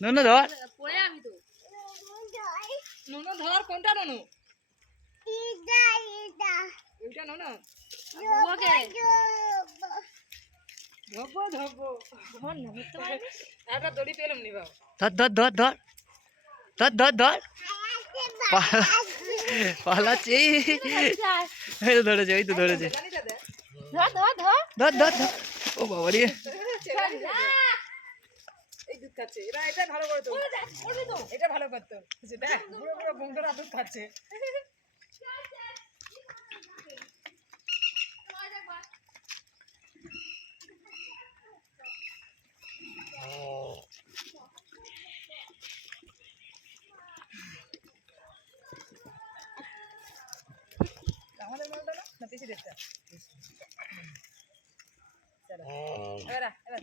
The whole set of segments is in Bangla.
নুনু ধর। পড়ে আমি তো। নুনু ধর কোনটা নুনু? ওইটা নুনু। বুয়াকে ধরবো ধরবো ধর না ধরতে পারবি একটা দড়ি পেলাম নি বাবা। ধর ধর ধর ধর। ধর ধর ধর। পালা- পালাচ্ছি। এই তো ধরেছে ওই তো ধরেছে। ধর ধর ধর। ধর ধর ধর। ও বাবা রে এই খাচ্ছে। এরা এটা ভালো করতো এটা ভালো করতো সেটা পুরো পুরো বন্ধুরা দুধ খাচ্ছে। আমাদের মালটা না? না পিছিয়ে দেখতে চলো। এবার এবার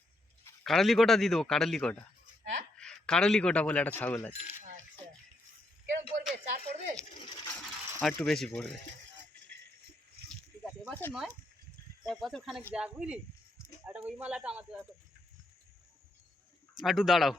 কারালি কটা দিয়ে দেবো কারালি কটা হ্যাঁ? কারালি কটা বলে একটা ছাগল আছে। আচ্ছা। আর একটু বেশি পড়বে। ঠিক আছে নয় বছর যাক বুঝলি? একটা আমার আর একটু দাঁড়াও।